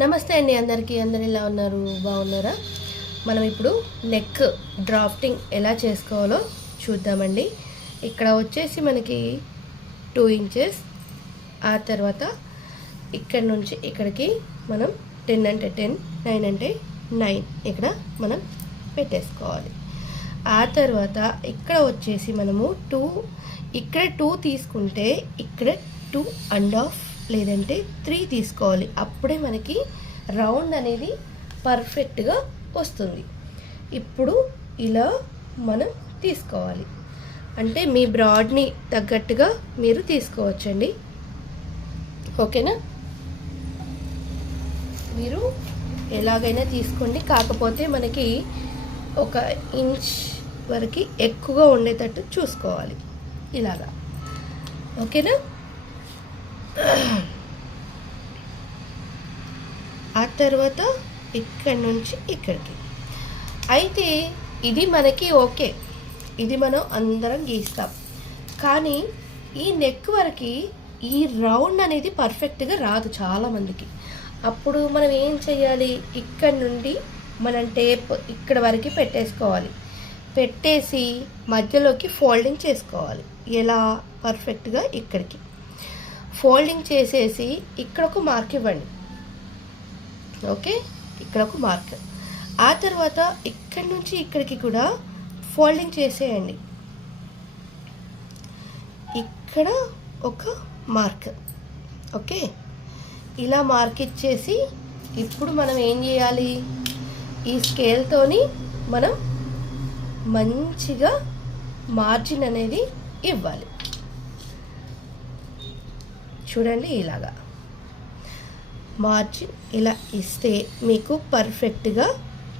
నమస్తే అండి అందరికీ. అందరు ఎలా ఉన్నారు? బాగున్నారా? మనం ఇప్పుడు నెక్ డ్రాఫ్టింగ్ ఎలా చేసుకోవాలో చూద్దామండి. ఇక్కడ వచ్చేసి మనకి 2 ఇంచెస్, ఆ తర్వాత ఇక్కడ నుంచి ఇక్కడికి మనం 10 అంటే 10, 9 అంటే 9 ఇక్కడ మనం పెట్టేసుకోవాలి. ఆ తర్వాత ఇక్కడ వచ్చేసి మనము 2 ఇక్కడ 2 తీసుకుంటే ఇక్కడ 2.5 లేదంటే 3 తీసుకోవాలి. అప్పుడే మనకి రౌండ్ అనేది పర్ఫెక్ట్గా వస్తుంది. ఇప్పుడు ఇలా మనం తీసుకోవాలి, అంటే మీ బ్రాడ్ని తగ్గట్టుగా మీరు తీసుకోవచ్చండి. ఓకేనా? మీరు ఎలాగైనా తీసుకోండి, కాకపోతే మనకి 1 ఇంచ్ వరకు ఎక్కువగా ఉండేటట్టు చూసుకోవాలి ఇలాగా. ఓకేనా? ఆ తర్వాత ఇక్కడ నుంచి ఇక్కడికి అయితే ఇది మనకి ఓకే, ఇది మనం అందరం గీస్తాం. కానీ ఈ నెక్ వరకు ఈ రౌండ్ అనేది పర్ఫెక్ట్గా రాదు చాలామందికి. అప్పుడు మనం ఏం చేయాలి, ఇక్కడ నుండి మనం టేప్ ఇక్కడ వరకు పెట్టేసుకోవాలి. పెట్టేసి మధ్యలోకి ఫోల్డింగ్ చేసుకోవాలి. ఎలా? పర్ఫెక్ట్గా ఇక్కడికి ఫోల్డింగ్ చేసేసి ఇక్కడ ఒక మార్క్ ఇవ్వండి. ఓకే, ఇక్కడ ఒక మార్క్. ఆ తర్వాత ఇక్కడి నుంచి ఇక్కడికి కూడా ఫోల్డింగ్ చేసేయండి. ఇక్కడ ఒక మార్క్. ఓకే, ఇలా మార్క్ ఇచ్చేసి ఇప్పుడు మనం ఏం చేయాలి, ఈ స్కేల్తోని మనం మంచిగా మార్జిన్ అనేది ఇవ్వాలి. చూడండి, ఇలాగా మార్జిన్ ఇలా ఇస్తే మీకు పర్ఫెక్ట్గా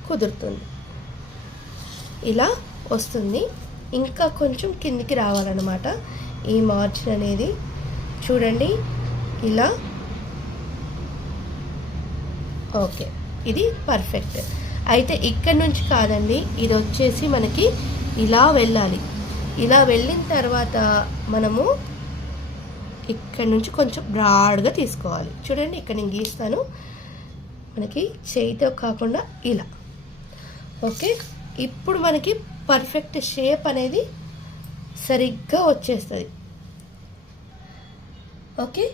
కుదురుతుంది. ఇలా వస్తుంది. ఇంకా కొంచెం కిందికి రావాలన్నమాట ఈ మార్జిన్ అనేది. చూడండి ఇలా. ఓకే, ఇది పర్ఫెక్ట్. అయితే ఇక్కడ నుంచి కాదండి, ఇది వచ్చేసి మనకి ఇలా వెళ్ళాలి. ఇలా వెళ్ళిన తర్వాత మనము ఇక్కడ నుంచి కొంచెం బ్రాడ్గా తీసుకోవాలి. చూడండి, ఇక్కడ నేను గీస్తాను, మనకి చేయితో కాకుండా ఇలా. ఓకే, ఇప్పుడు మనకి పర్ఫెక్ట్ షేప్ అనేది సరిగ్గా వచ్చేస్తుంది. ఓకే,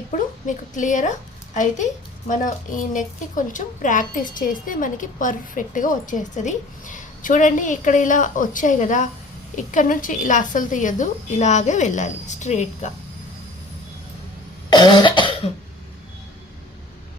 ఇప్పుడు మీకు క్లియరా? అయితే మనం ఈ నెక్ని కొంచెం ప్రాక్టీస్ చేస్తే మనకి పర్ఫెక్ట్గా వచ్చేస్తుంది. చూడండి, ఇక్కడ ఇలా వచ్చాయి కదా, ఇక్కడ నుంచి ఇలా అస్సలు తీయద్దు, ఇలాగే వెళ్ళాలి స్ట్రైట్గా.